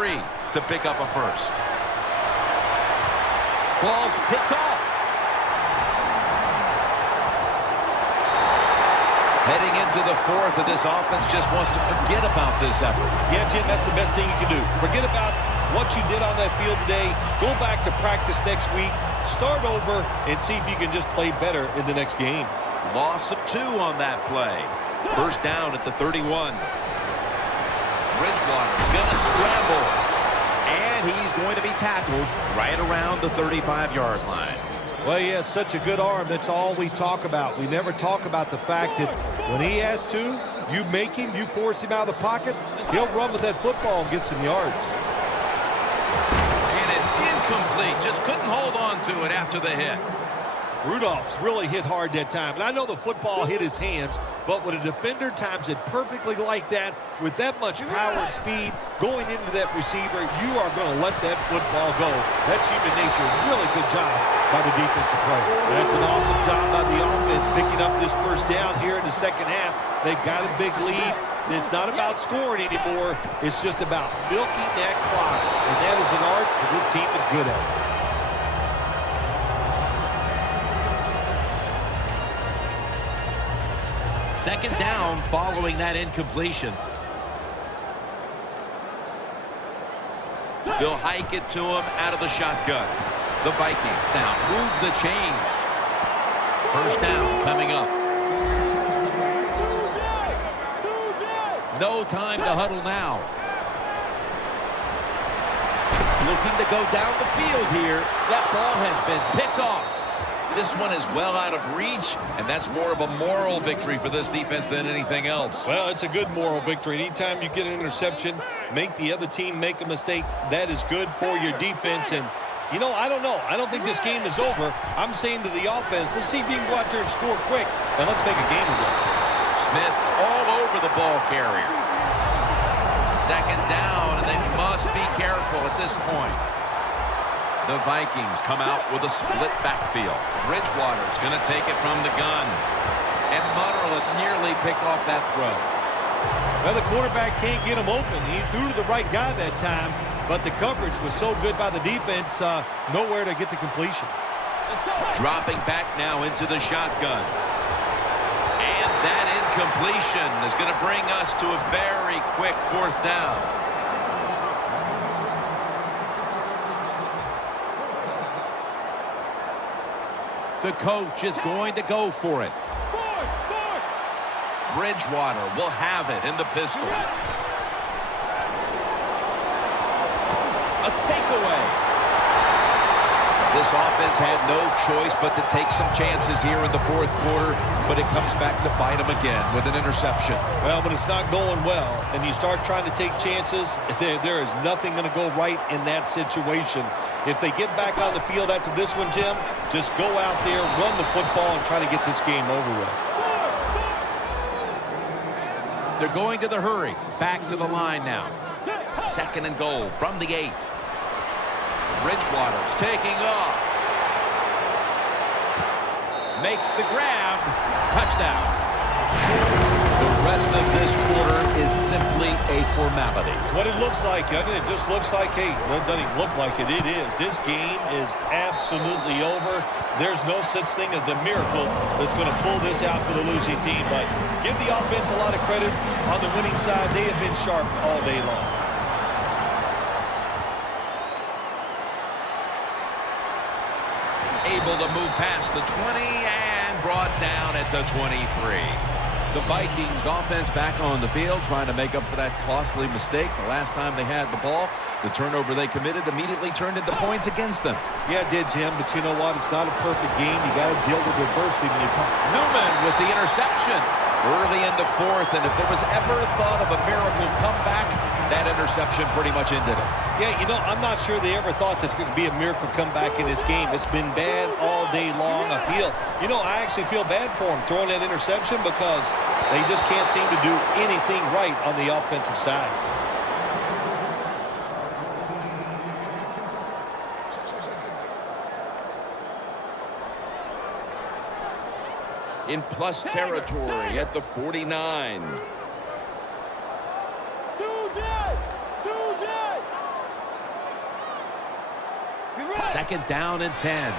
3 to pick up a first. Ball's picked off. Heading into the fourth, and this offense just wants to forget about this effort. Yeah, Jim, that's the best thing you can do. Forget about what you did on that field today. Go back to practice next week. Start over and see if you can just play better in the next game. Loss of 2 on that play. First down at the 31. Bridgewater's going to scramble. And he's going to be tackled right around the 35-yard line. Well, he has such a good arm. That's all we talk about. We never talk about the fact that when he has to, you make him, you force him out of the pocket, he'll run with that football and get some yards. And it's incomplete. Just couldn't hold on to it after the hit. Rudolph's really hit hard that time. And I know the football hit his hands, but when a defender times it perfectly like that, with that much power and speed going into that receiver, you are going to let that football go. That's human nature. Really good job by the defensive player. That's an awesome job by the offense picking up this first down here in the second half. They've got a big lead. It's not about scoring anymore. It's just about milking that clock. And that is an art that this team is good at. Second down following that incompletion. They'll hike it to him out of the shotgun. The Vikings now move the chains. First down coming up. No time to huddle now. Looking to go down the field here. That ball has been picked off. This one is well out of reach, and that's more of a moral victory for this defense than anything else. Well, it's a good moral victory. Anytime you get an interception, make the other team make a mistake, that is good for your defense. And, you know, I don't know. I don't think this game is over. I'm saying to the offense, let's see if you can go out there and score quick, and let's make a game of this. Smith's all over the ball carrier. Second down, and they must be careful at this point. The Vikings come out with a split backfield. Bridgewater's going to take it from the gun. And Mutterland nearly picked off that throw. Well, the quarterback can't get him open. He threw to the right guy that time, but the coverage was so good by the defense, nowhere to get the completion. Dropping back now into the shotgun. And that incompletion is going to bring us to a very quick fourth down. The coach is going to go for it. Bridgewater will have it in the pistol. A takeaway. This offense had no choice but to take some chances here in the fourth quarter, but it comes back to bite them again with an interception. Well, when it's not going well and you start trying to take chances, there is nothing going to go right in that situation. If they get back on the field after this one, Jim, just go out there, run the football, and try to get this game over with. They're going to the hurry. Back to the line now. Second and goal from the 8. Bridgewater's taking off. Makes the grab. Touchdown. The rest of this quarter is simply a formality. It's what it looks like, doesn't it? It just looks like, hey, it doesn't even look like it. It is. This game is absolutely over. There's no such thing as a miracle that's going to pull this out for the losing team. But give the offense a lot of credit. On the winning side, they have been sharp all day long. Able to move past the 20 and brought down at the 23. The Vikings offense back on the field trying to make up for that costly mistake. The last time they had the ball, the turnover they committed immediately turned into points against them. Yeah, it did, Jim, but you know what? It's not a perfect game. You got to deal with adversity when you talk. Newman with the interception early in the fourth, and if there was ever a thought of a miracle comeback, that interception pretty much ended it. Yeah, you know, I'm not sure they ever thought there's going to be a miracle comeback in this game. It's been bad all day long. I actually feel bad for them throwing that interception because they just can't seem to do anything right on the offensive side. In plus territory at the 49. Second down and 10.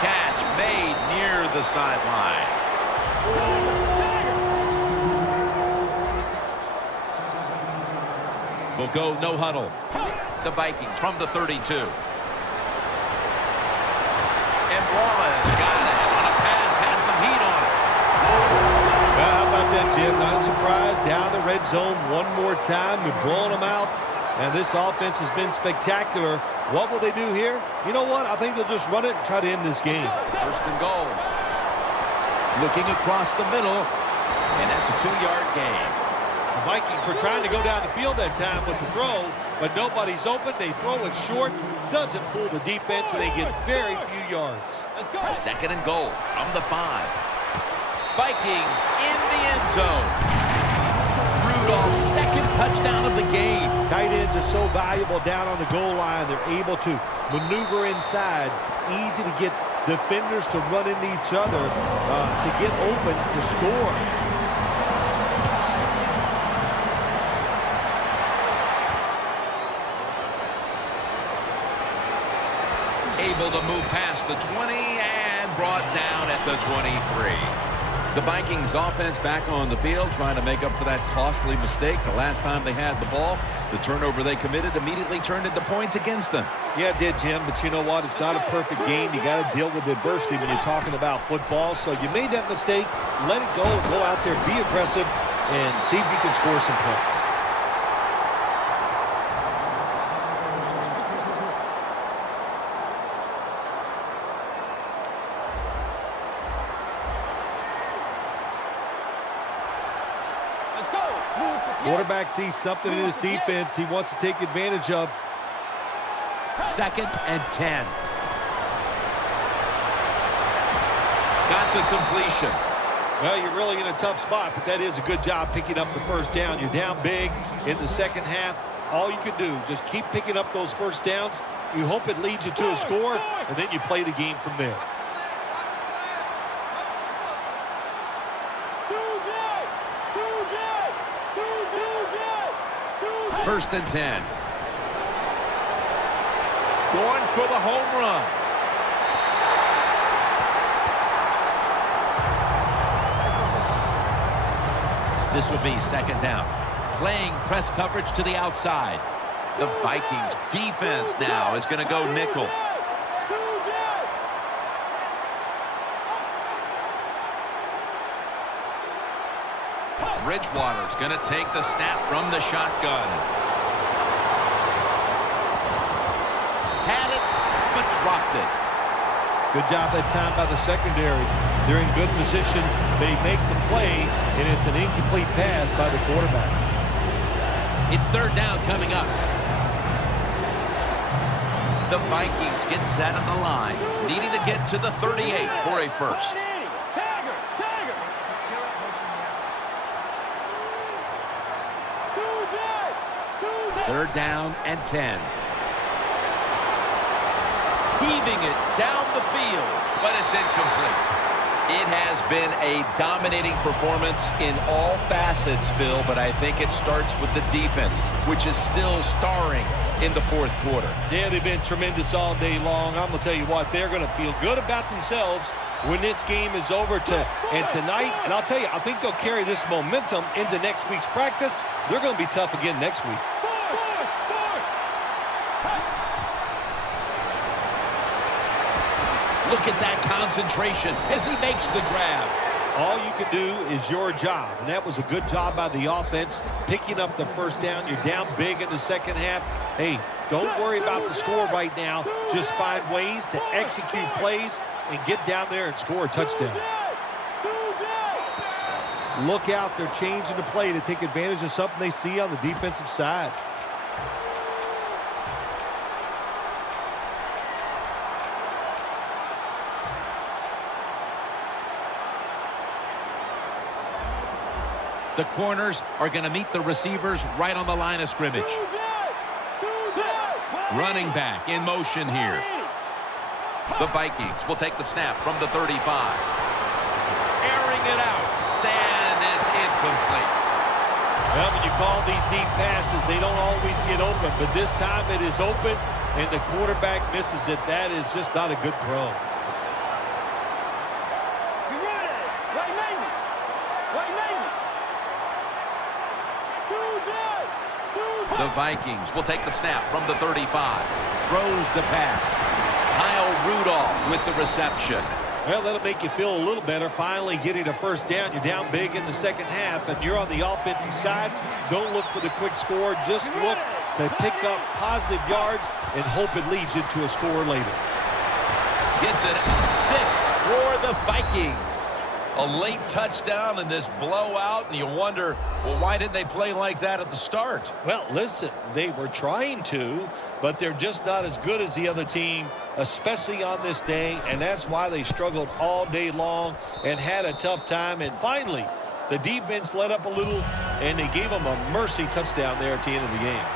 Catch made near the sideline. Will go no huddle. The Vikings from the 32. And Wallace got it on a pass, had some heat on it. Well, how about that, Jim? Not a surprise. Down the red zone one more time. We're blowing them out. And this offense has been spectacular. What will they do here? You know what? I think they'll just run it and try to end this game. First and goal. Looking across the middle. And that's a 2-yard gain. The Vikings were trying to go down the field that time with the throw, but nobody's open. They throw it short. Doesn't fool the defense, and they get very few yards. Second and goal from the 5. Vikings in the end zone. Rudolph's second touchdown of the game. Tight ends are so valuable down on the goal line. They're able to maneuver inside. Easy to get defenders to run into each other to get open to score. Able to move past the 20 and brought down at the 23. The Vikings offense back on the field trying to make up for that costly mistake. The last time they had the ball, the turnover they committed immediately turned into points against them. Yeah, it did, Jim, but you know what? It's not a perfect game. You got to deal with adversity when you're talking about football. So you made that mistake, let it go, and go out there, be aggressive, and see if you can score some points. Quarterback sees something in his defense he wants to take advantage of. Second and 10. Got the completion. Well, you're really in a tough spot, but that is a good job picking up the first down. You're down big in the second half. All you can do, just keep picking up those first downs. You hope it leads you to a score, and then you play the game from there. First and 10. Going for the home run. This will be second down. Playing press coverage to the outside. The Vikings defense now is going to go nickel. Bridgewater's going to take the snap from the shotgun. Had it, but dropped it. Good job that time by the secondary. They're in good position. They make the play, and it's an incomplete pass by the quarterback. It's third down coming up. The Vikings get set on the line, needing to get to the 38 for a first. Third down and 10. Heaving it down the field, but it's incomplete. It has been a dominating performance in all facets, Bill, but I think it starts with the defense, which is still starring in the fourth quarter. Yeah, they've been tremendous all day long. I'm going to tell you what, they're going to feel good about themselves when this game is over and tonight. And I'll tell you, I think they'll carry this momentum into next week's practice. They're going to be tough again next week. Look at that concentration as he makes the grab. All you can do is your job, and that was a good job by the offense, picking up the first down. You're down big in the second half. Hey, don't worry about the score right now. Just find ways to execute plays and get down there and score a touchdown. Look out, they're changing the play to take advantage of something they see on the defensive side. The corners are going to meet the receivers right on the line of scrimmage. Running back in motion here. The Vikings will take the snap from the 35. Airing it out. And it's incomplete. Well, when you call these deep passes, they don't always get open, but this time it is open, and the quarterback misses it. That is just not a good throw. The Vikings will take the snap from the 35. Throws the pass. Kyle Rudolph with the reception. Well, that'll make you feel a little better. Finally getting a first down. You're down big in the second half, and you're on the offensive side. Don't look for the quick score. Just look to pick up positive yards and hope it leads you to a score later. Gets it 6 for the Vikings. A late touchdown in this blowout, and you wonder, well, why didn't they play like that at the start? Well, listen, they were trying to, but they're just not as good as the other team, especially on this day, and that's why they struggled all day long and had a tough time. And finally, the defense let up a little, and they gave them a mercy touchdown there at the end of the game.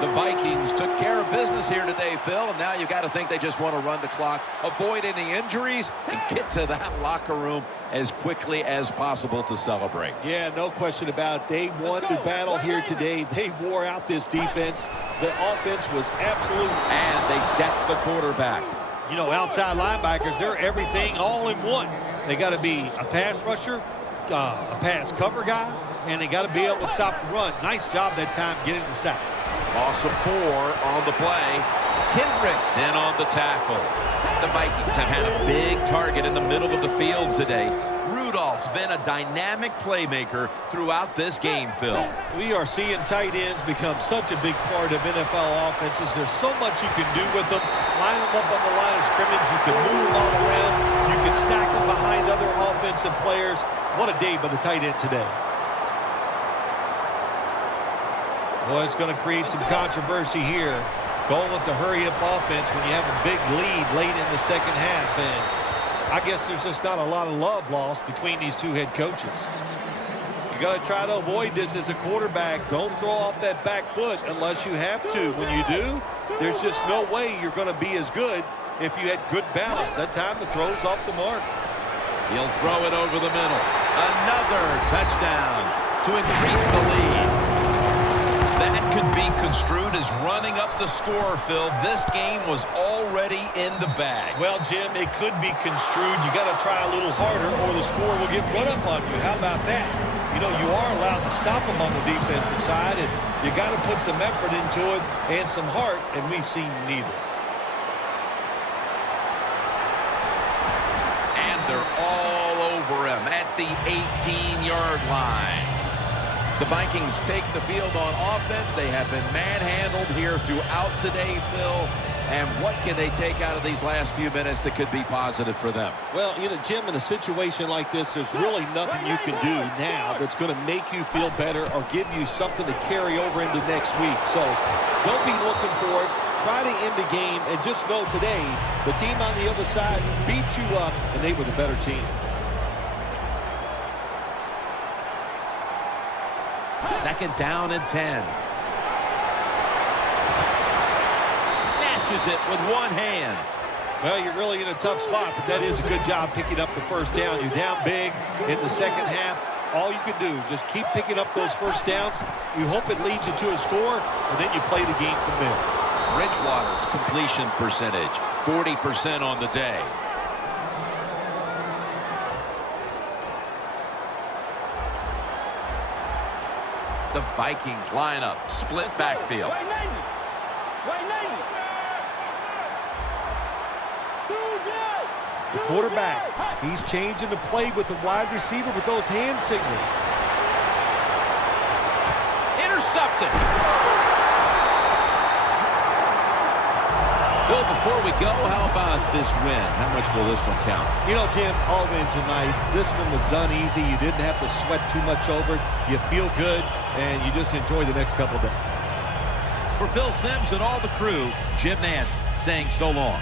The Vikings took care of business here today, Phil, and now you've got to think they just want to run the clock, avoid any injuries, and get to that locker room as quickly as possible to celebrate. Yeah, no question about it. They won the battle here today. They wore out this defense. The offense was absolute. And they decked the quarterback. You know, outside linebackers, they're everything all in one. They got to be a pass rusher, a pass cover guy, and they got to be able to stop the run. Nice job that time getting the sack. Loss of 4 on the play. Kendricks in on the tackle. The Vikings have had a big target in the middle of the field today. Rudolph's been a dynamic playmaker throughout this game, Phil. We are seeing tight ends become such a big part of NFL offenses. There's so much you can do with them. Line them up on the line of scrimmage. You can move them all around. You can stack them behind other offensive players. What a day by the tight end today. Well, it's going to create some controversy here. Going with the hurry-up offense when you have a big lead late in the second half. And I guess there's just not a lot of love lost between these two head coaches. You got to try to avoid this as a quarterback. Don't throw off that back foot unless you have to. When you do, there's just no way you're going to be as good if you had good balance. That time the throw's off the mark. He'll throw it over the middle. Another touchdown to increase the lead. That could be construed as running up the score, Phil. This game was already in the bag. Well, Jim, it could be construed. You got to try a little harder or the score will get run up on you. How about that? You know, you are allowed to stop them on the defensive side, and you got to put some effort into it and some heart, and we've seen neither. And they're all over him at the 18-yard line. The Vikings take the field on offense. They have been manhandled here throughout today, Phil. And what can they take out of these last few minutes that could be positive for them? Well, you know, Jim, in a situation like this, there's really nothing you can do now that's going to make you feel better or give you something to carry over into next week. So don't be looking for it. Try to end the game and just know today the team on the other side beat you up and they were the better team. Second down and 10. Snatches it with one hand. Well, you're really in a tough spot, but that is a good job picking up the first down. You're down big in the second half. All you can do, just keep picking up those first downs. You hope it leads you to a score, and then you play the game from there. Bridgewater's completion percentage, 40% on the day. The Vikings line up, split backfield. The quarterback, he's changing the play with the wide receiver with those hand signals. Intercepted. Phil, before we go, how about this win? How much will this one count? You know, Jim, all wins are nice. This one was done easy. You didn't have to sweat too much over it. You feel good, and you just enjoy the next couple of days. For Phil Simms and all the crew, Jim Nantz saying so long.